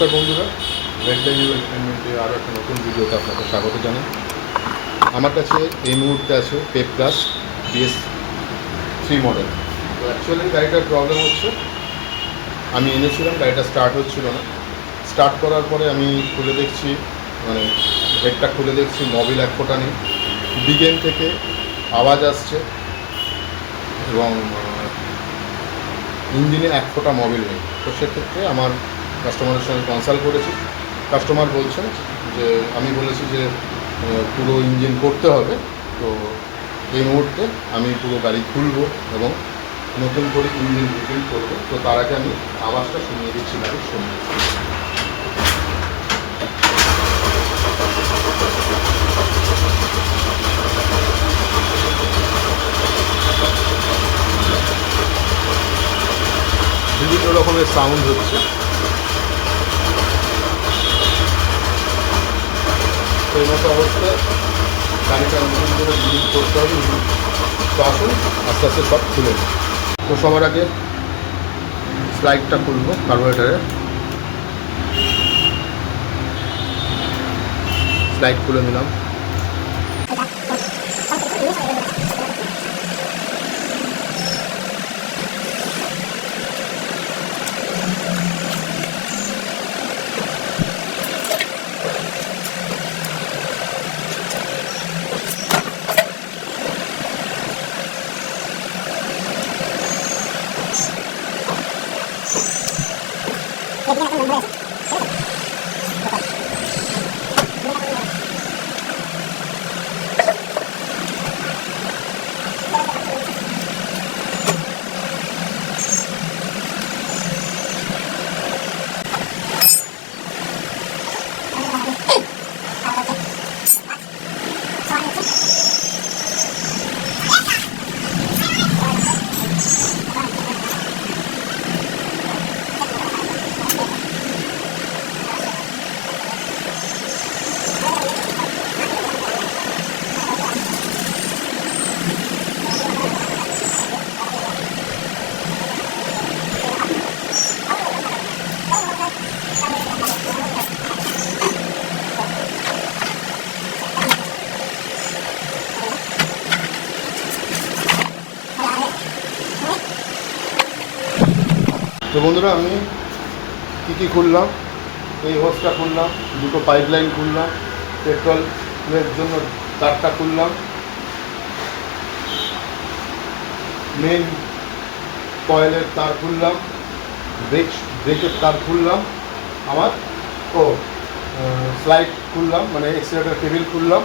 নমস্কার বন্ধুরা, red line এন্টারটেনমেন্টে আরও একটা নতুন ভিডিওতে আপনাকে স্বাগত জানাই। আমার কাছে এই মুহূর্তে আছে পেপ প্লাস BS3 মডেল। তো অ্যাকচুয়ালি গাড়িটার প্রবলেম হচ্ছে, আমি এনেছিলাম, গাড়িটা স্টার্ট হচ্ছিল না। স্টার্ট করার পরে আমি খুলে দেখছি, মানে হেডটা খুলে দেখছি মোবিল এক ফোঁটা নেই, বিগেন থেকে আওয়াজ আসছে এবং ইঞ্জিনে এক ফোঁটা মোবিল নেই। তো সেক্ষেত্রে আমার কাস্টমারের সঙ্গে কনসাল্ট করেছি। কাস্টমার বলছেন যে, আমি বলেছি যে পুরো ইঞ্জিন করতে হবে। তো এই মুহূর্তে আমি পুরো গাড়ি খুলবো এবং নতুন করে ইঞ্জিন রিবিল্ড করবো। তো তার আগে আমি আওয়াজটা শুনিয়ে দিচ্ছি, গাড়ি শুনবো। বিভিন্ন রকমের সাউন্ড হচ্ছে। তো এই মতো অবস্থায় গাড়িটা নতুন করে রিবিল্ড করতে হবে। তো আসুন আস্তে আস্তে সব খুলে নিই। তো সবার আগে স্লাইডটা খুলবো, কার্বোরেটরে স্লাইড খুলে নিলাম। তো বন্ধুরা, আমি কী খুললাম, এই হোসটা খুললাম, দুটো পাইপ লাইন খুললাম, পেট্রোলের জন্য তারটা খুললাম, মেন কয়েলের তার খুললাম, ব্রেকের তার খুললাম, আমার স্লাইড খুললাম, মানে এক্সিলেটর টেবিল খুললাম।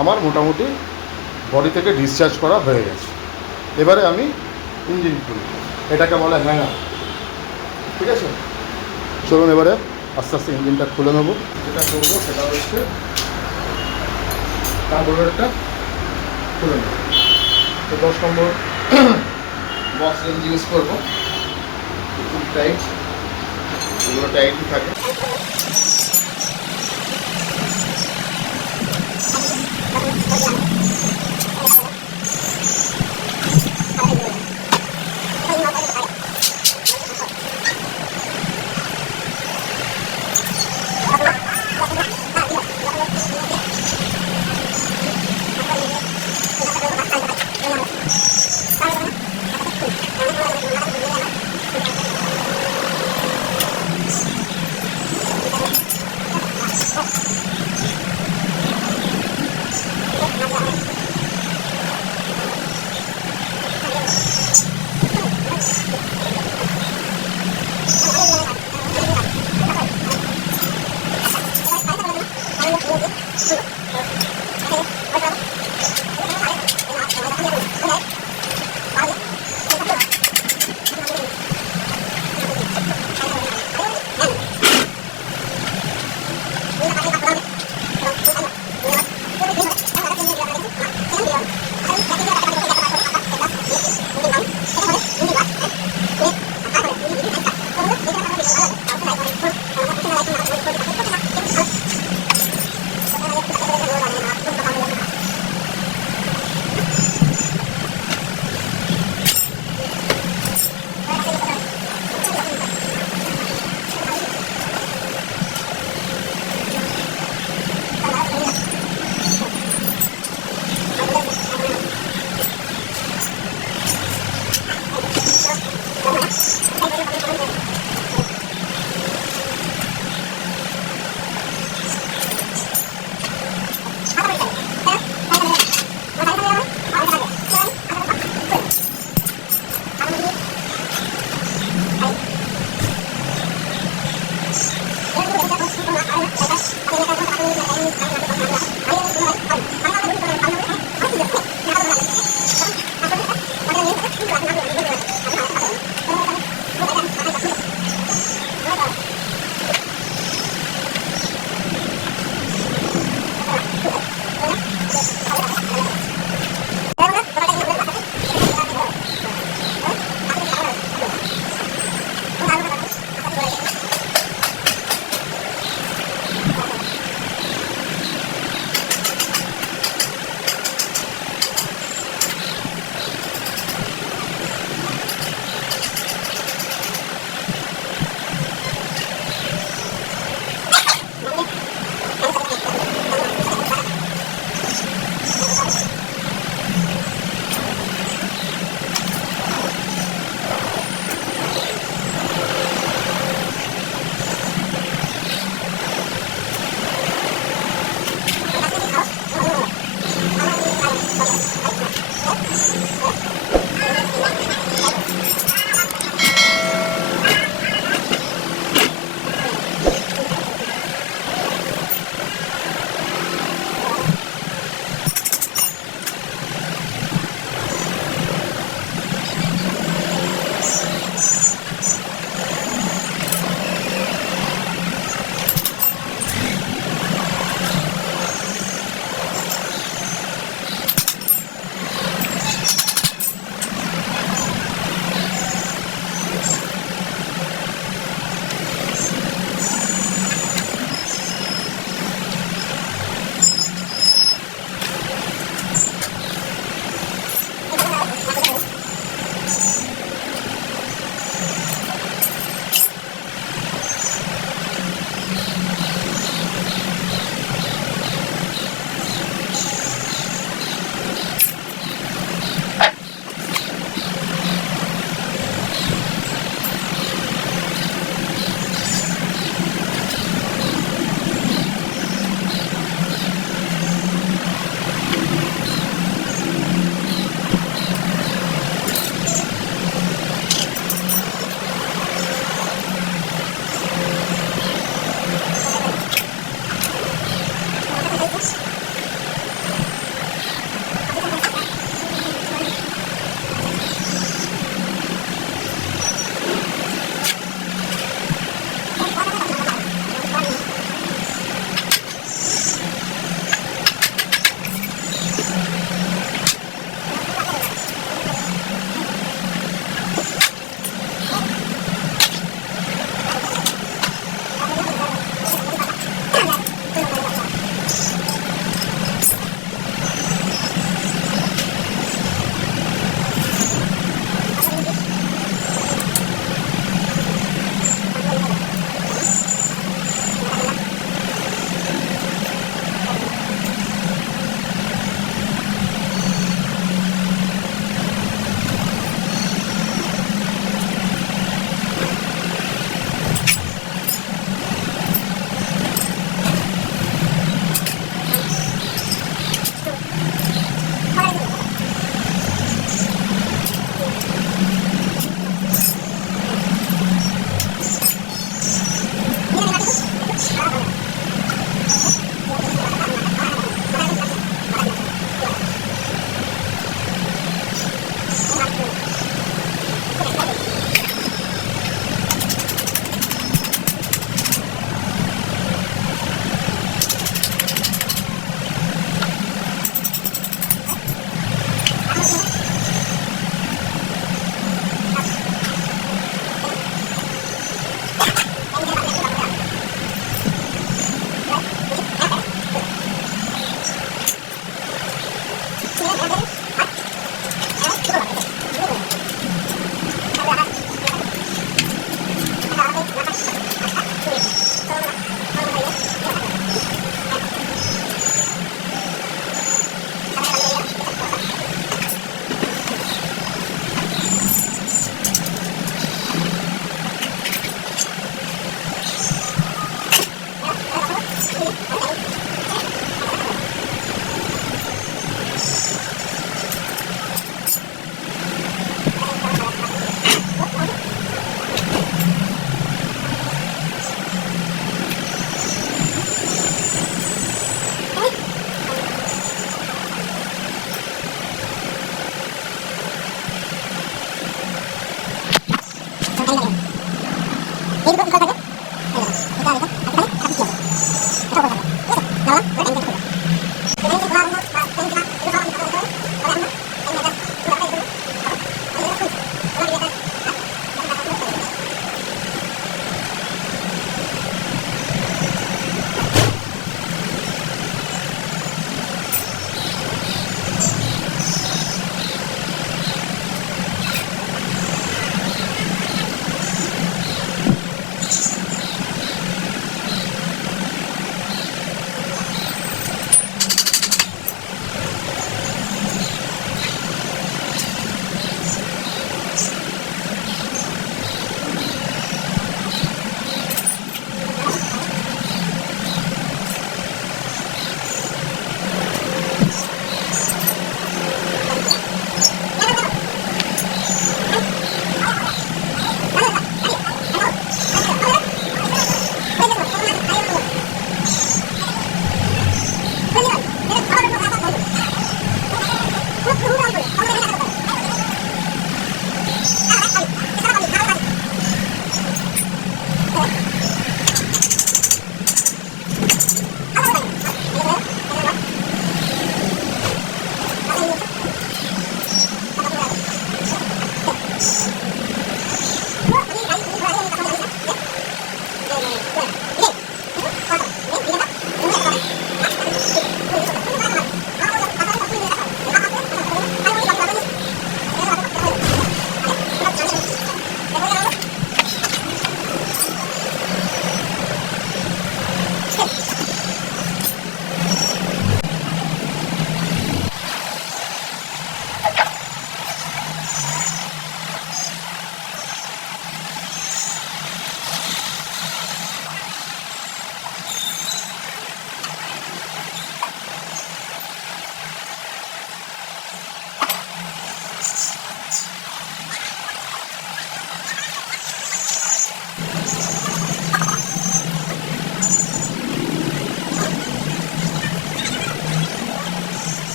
আমার মোটামুটি বডি থেকে ডিসচার্জ করা হয়ে গেছে। এবারে আমি ইঞ্জিন খুলব, এটাকে বলে হ্যাঙ্গার। ঠিক আছে, চলুন এবারে আস্তে আস্তে ইঞ্জিনটা খুলে নেবো। যেটা করবো সেটা হচ্ছে কার্বোরেটরটা খুলে নেব। তো 10 নম্বর বক্স রেঞ্জ ইউজ করবো, খুব টাইট, এগুলো টাইটই থাকে।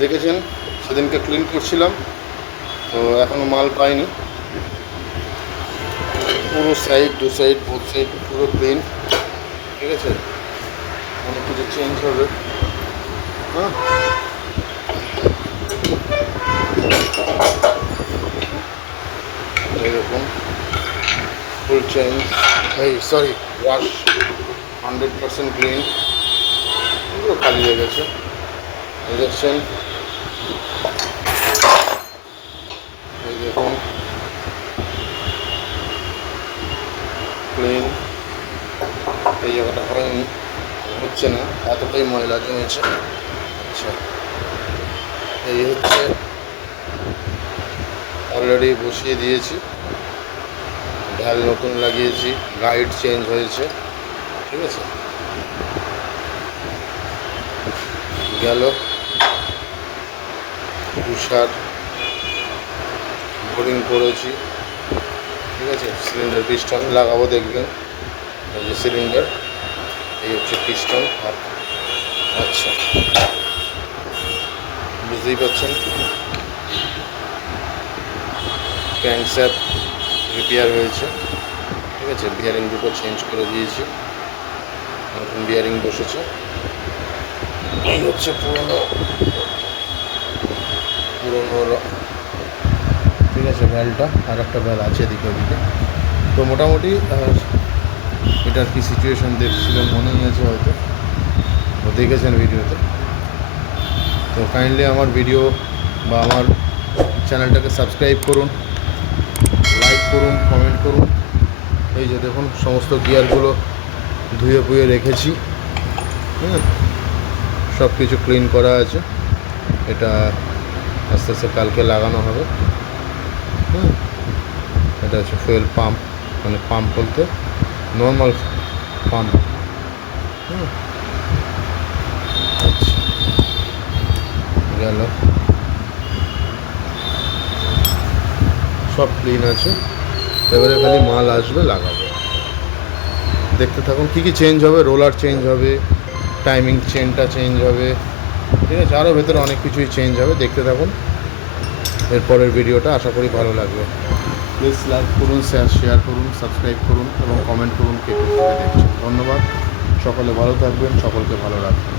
দেখেছেন সেদিনকে ক্লিন করছিলাম, তো এখনও মাল পাইনি। পুরো সাইড, দু সাইড, বোথ সাইড পুরো ক্লিন। ঠিক আছে, অনেক কিছু চেঞ্জ হবে। হ্যাঁ, এরকম ফুল চেঞ্জ, এই সরি ওয়াশ, 100% ক্লিন। পুরো খালি হয়ে গেছে। দেখছেন, এই দেখুন ক্লিন। এই জায়গাটা হয়নি, হচ্ছে না, এতটাই ময়লা জমেছে। আচ্ছা, এই হচ্ছে, অলরেডি বসিয়ে দিয়েছি, ঢাল নতুন লাগিয়েছি, গাইড চেঞ্জ হয়েছে। ঠিক আছে, গেল তুষার বোরিং করেছি। ঠিক আছে, সিলিন্ডার পিস্টন লাগাবো, দেখবেন এই যে সিলিন্ডার, এই হচ্ছে পিস্টন। আচ্ছা, বুঝতেই পারছেন, ক্র্যাঙ্কশ্যাফট রিপেয়ার হয়েছে। ঠিক আছে, বিয়ারিং দুটো চেঞ্জ করে দিয়েছি, নতুন বিয়ারিং বসেছে। এই হচ্ছে পুরনো, ঠিক আছে, ভ্যালটা আর একটা ভ্যাল আছে এদিকে ওদিকে। তো মোটামুটি এটার কি সিচুয়েশান দেখছিলেন, মনেই আছে হয়তো, তো দেখেছেন ভিডিওতে। তো কাইন্ডলি আমার ভিডিও বা আমার চ্যানেলটাকে সাবস্ক্রাইব করুন, লাইক করুন, কমেন্ট করুন। এই যে দেখুন সমস্ত গিয়ারগুলো ধুয়ে পুয়ে রেখেছি। হ্যাঁ, সব কিছু ক্লিন করা আছে। এটা আস্তে আস্তে কালকে লাগানো হবে। হুম, এটা হচ্ছে ফুয়েল পাম্প, মানে পাম্প বলতে নর্মাল পাম্প। হুম, আচ্ছা, গেল, সব ক্লিন আছে। এবারে খালি মাল আসবে, লাগাবো। দেখতে থাকুন কী কী চেঞ্জ হবে। রোলার চেঞ্জ হবে, টাইমিং চেনটা চেঞ্জ হবে। ঠিক আছে, আরও ভেতরে অনেক কিছুই চেঞ্জ হবে, দেখতে থাকুন। এরপরের ভিডিওটা আশা করি ভালো লাগবে। প্লিজ লাইক করুন, শেয়ার করুন, সাবস্ক্রাইব করুন এবং কমেন্ট করুন কে কোথা থেকে দেখছেন। ধন্যবাদ, সকলে ভালো থাকবেন, সকলকে ভালো রাখবেন।